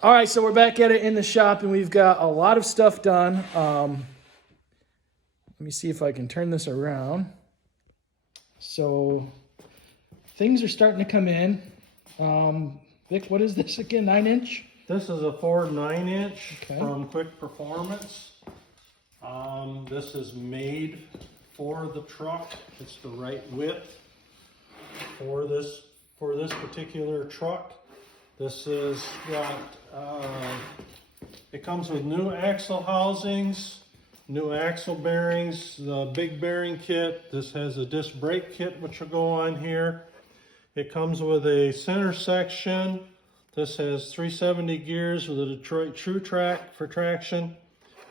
All right, so we're back at it in the shop, and we've got a lot of stuff done. Let me see if I can turn this around. So things are starting to come in. Vic, what is this again? 9-inch? This is a Ford 9-inch Okay. from Quick Performance. This is made for the truck. It's the right width for this particular truck. This is got, it comes with new axle housings, new axle bearings, the big bearing kit. This has a disc brake kit which will go on here. It comes with a center section. This has 370 gears with a Detroit TruTrack for traction.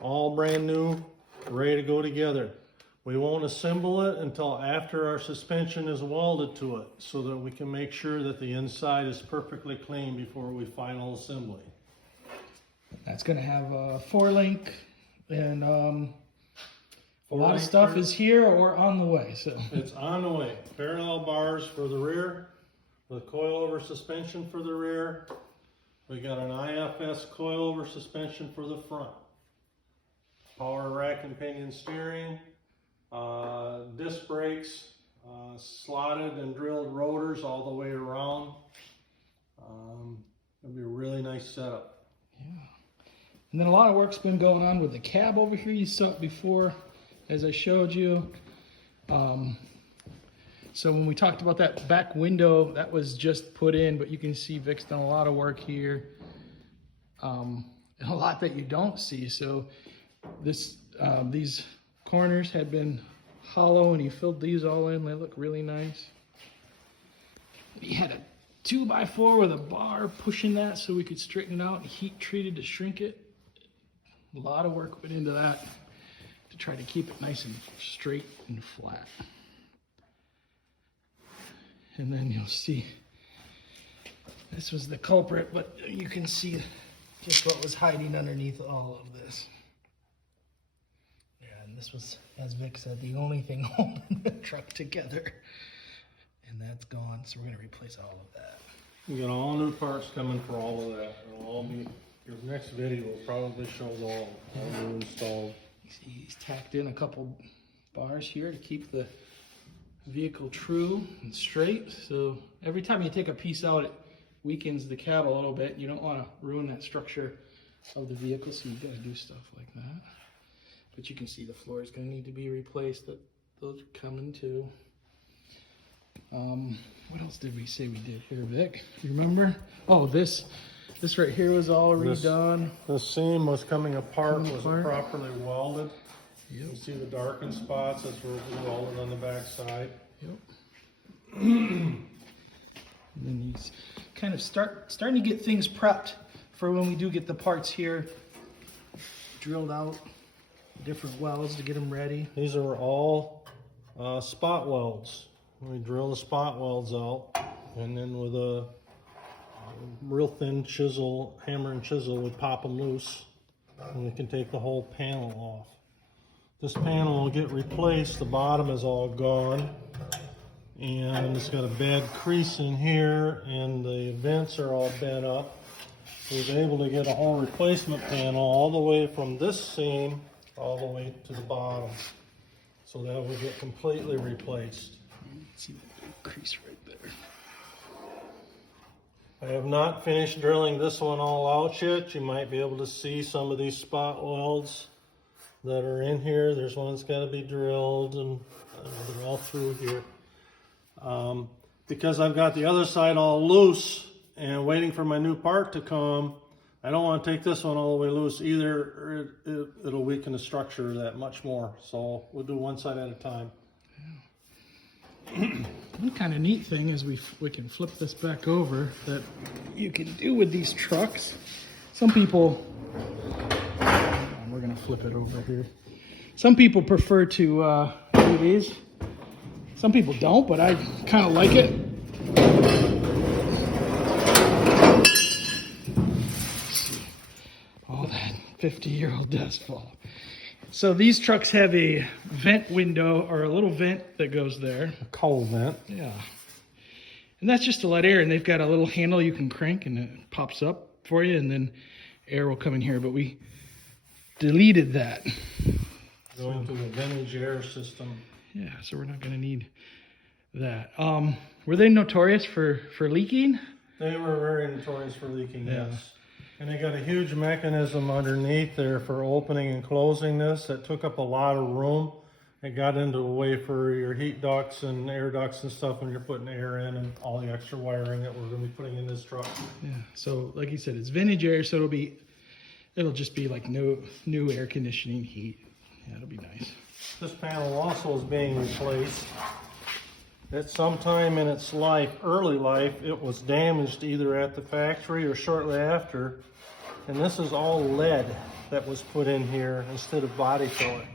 All brand new, ready to go together. We won't assemble it until after our suspension is welded to it so that we can make sure that the inside is perfectly clean before we final assembly. That's going to have a 4-link, and a lot of stuff is here or on the way. So it's on the way. Parallel bars for the rear, the coilover suspension for the rear. We got an IFS coilover suspension for the front. Power rack and pinion steering. Disc brakes, slotted and drilled rotors all the way around. It'll be a really nice setup. yeah. And then a lot of work's been going on with the cab over here. You saw it before, as I showed you. So when we talked about that back window, that was just put in, but you can see Vic's done a lot of work here. And a lot that you don't see. So this, these corners had been hollow, and he filled these all in. They look really nice. He had a 2x4 with a bar pushing that so we could straighten it out, and heat treated to shrink it. A lot of work went into that to try to keep it nice and straight and flat. And then you'll see this was the culprit, but you can see just what was hiding underneath all of this. This was, as Vic said, the only thing holding the truck together. And that's gone, so we're going to replace all of that. We got all new parts coming for all of that. It'll all be, your next video will probably show all new installed. You see he's tacked in a couple bars here to keep the vehicle true and straight. So every time you take a piece out, it weakens the cab a little bit. You don't want to ruin that structure of the vehicle, so you've got to do stuff like that. But you can see the floor is going to need to be replaced. Those are coming too. What else did we say we did here, Vic? You remember? Oh, this right here was all redone. The seam was coming apart, wasn't properly welded. Yep. You see the darkened spots, that's where it was welded on the back side. Yep. And then he's kind of starting to get things prepped for when we do get the parts here drilled out. Different welds to get them ready. These are all spot welds. We drill the spot welds out, and then with a real thin chisel, hammer and chisel, we pop them loose, and we can take the whole panel off. This panel will get replaced. The bottom is all gone, and it's got a bad crease in here, and the vents are all bent up. We was able to get a whole replacement panel all the way from this seam all the way to the bottom, so that will get completely replaced. See that big crease right there. I have not finished drilling this one all out yet. You might be able to see some of these spot welds that are in here. There's one that's got to be drilled, and they're all through here. Because I've got the other side all loose and waiting for my new part to come, I don't want to take this one all the way loose either, or it'll weaken the structure that much more. So we'll do one side at a time. One kind of neat thing is we can flip this back over that you can do with these trucks. Some people, we're going to flip it over here. Some people prefer to do these. Some people don't, but I kind of like it. All that 50-year-old dust fall. So these trucks have a vent window, or a little vent that goes there. A cold vent. Yeah. And that's just to let air, and they've got a little handle you can crank and it pops up, for you, and then air will come in here, but we deleted that. Going to the vintage air system. Yeah, so we're not gonna need that. Were they notorious for leaking? They were very notorious for leaking, Yeah. yes. And they got a huge mechanism underneath there for opening and closing this that took up a lot of room. It got into a way for your heat ducts and air ducts and stuff when you're putting air in, and all the extra wiring that we're gonna be putting in this truck. Yeah, so like you said, it's vintage air, so it'll just be like new air conditioning heat. Yeah, it'll be nice. This panel also is being replaced. At some time in its life, early life, it was damaged either at the factory or shortly after. And this is all lead that was put in here instead of body filler.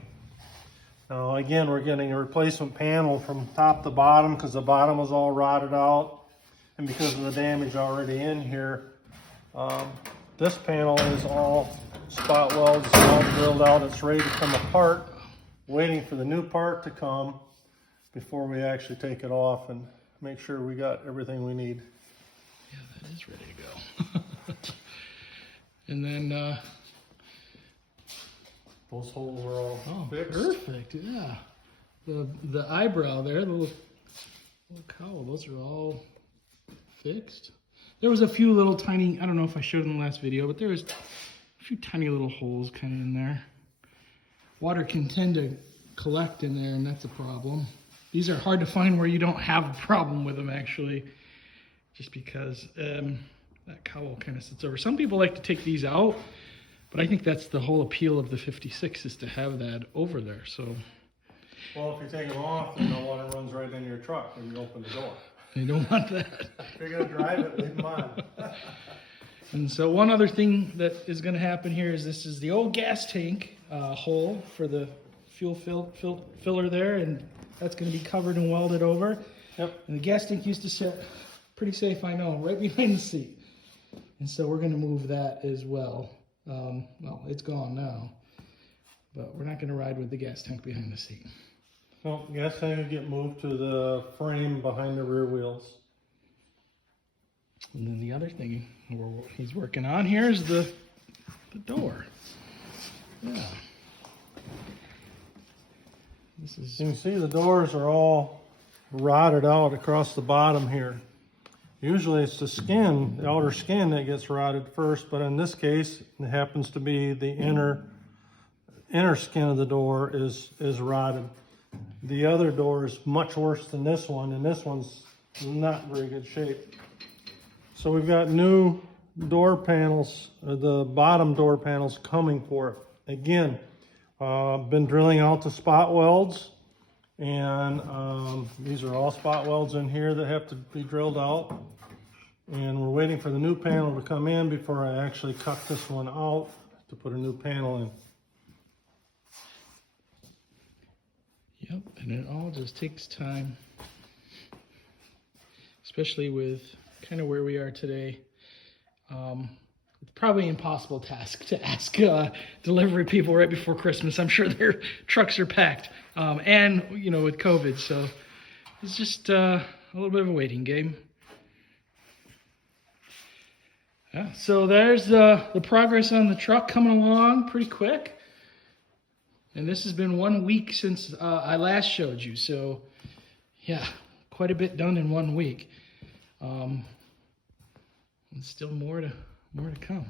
Now again, we're getting a replacement panel from top to bottom because the bottom was all rotted out. And because of the damage already in here, this panel is all spot welds, it's all drilled out, it's ready to come apart, waiting for the new part to come before we actually take it off and make sure we got everything we need. Yeah, that is ready to go. And then, Those holes are all fixed. perfect, yeah. The eyebrow there, the little cowl, those are all fixed. There was a few little tiny, I don't know if I showed in the last video, but there was a few tiny little holes kind of in there. Water can tend to collect in there, and that's a problem. These are hard to find where you don't have a problem with them, actually, just because that cowl kind of sits over. Some people like to take these out, but I think that's the whole appeal of the 56 is to have that over there. So, Well, if you take them off, then the water runs right into your truck when you open the door. you don't want that. If you're gonna drive it, leave them on. And so one other thing that is going to happen here is this is the old gas tank hole for the fuel filler there, and that's going to be covered and welded over. Yep. And the gas tank used to sit pretty safe, I know, right behind the seat. And so we're going to move that as well. Well, it's gone now, but we're not going to ride with the gas tank behind the seat. No, gas tank will get moved to the frame behind the rear wheels. And then the other thing he's working on here is the door. Yeah. This is, You can see the doors are all rotted out across the bottom here. Usually it's the skin, the outer skin that gets rotted first, but in this case, it happens to be the inner skin of the door is rotted. The other door is much worse than this one, and this one's not in very good shape. So we've got new door panels, the bottom door panels coming for it. Again, been drilling out the spot welds, and these are all spot welds in here that have to be drilled out. And we're waiting for the new panel to come in before I actually cut this one out to put a new panel in. yep, and it all just takes time, especially with kind of where we are today. It's probably an impossible task to ask delivery people right before Christmas. I'm sure their trucks are packed, and with COVID, so it's just a little bit of a waiting game. Yeah, so there's the progress on the truck coming along pretty quick. And this has been 1 week since I last showed you. So yeah, quite a bit done in 1 week. And still more to come.